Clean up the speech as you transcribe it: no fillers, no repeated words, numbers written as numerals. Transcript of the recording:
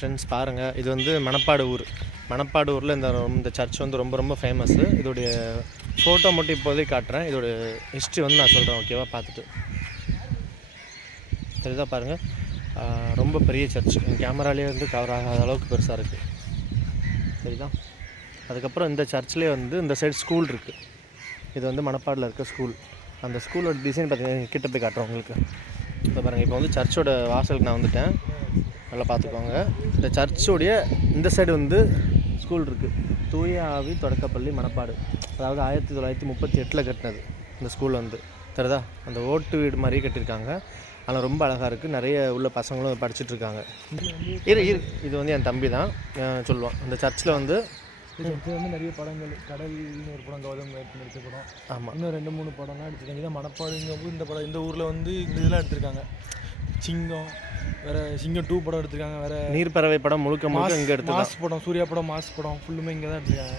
Friends பாருங்கள், இது வந்து மணப்பாடு ஊர். மணப்பாடு ஊரில் இந்த சர்ச் வந்து ரொம்ப ரொம்ப ஃபேமஸ்ஸு. இதோடைய ஃபோட்டோ மட்டும் இப்போதைக்கு காட்டுறேன். இதோடைய ஹிஸ்ட்ரி வந்து நான் சொல்கிறேன், ஓகேவா? பார்த்துட்டு தெரியுதா பாருங்கள். ரொம்ப பெரிய சர்ச், கேமராலேயே வந்து கவர் ஆகாத அளவுக்கு பெருசாக இருக்குது. சரிதா? அதுக்கப்புறம் இந்த சர்ச்லேயே வந்து இந்த சைடு ஸ்கூல் இருக்குது. இது வந்து மணப்பாடில் இருக்க ஸ்கூல். அந்த ஸ்கூலோட டிசைன் பார்த்தீங்கன்னா கிட்ட போய் காட்டுறேன் உங்களுக்கு. இப்போ பாருங்கள், இப்போ வந்து சர்ச்சோட வாசலுக்கு நான் வந்துட்டேன். நல்லா பார்த்துக்கோங்க. இந்த சர்ச்சோடைய இந்த சைடு வந்து ஸ்கூல் இருக்குது. தூய ஆவி தொடக்கப்பள்ளி மணப்பாடு. அதாவது 1938 கட்டினது இந்த ஸ்கூல் வந்து. தெரியுதா? அந்த ஓட்டு வீடு மாதிரியே கட்டியிருக்காங்க. ஆனால் ரொம்ப அழகாக இருக்குது. நிறைய உள்ள பசங்களும் படிச்சுட்ருக்காங்க. இது வந்து என் தம்பி தான் சொல்லுவான். அந்த சர்ச்சில் வந்து இது வந்து நிறைய படங்கள், கடல்னு ஒரு படம், கௌதம் நடித்த படம். ஆமாம், இன்னும் 2-3 படம்லாம் எடுத்திருக்காங்க. இதான் மணப்பாடுங்க இந்த படம். இந்த ஊரில் வந்து இந்த இதெல்லாம் எடுத்திருக்காங்க. சிங்கம், வேறு சிங்கம் 2 படம் எடுத்திருக்காங்க. வேறு நீர்ப்பறவை படம் முழுக்க இங்கே எடுத்து மாஸ் படம், சூர்யா படம், மாஸ் படம் ஃபுல்லுமே இங்கே தான் எடுத்திருக்காங்க.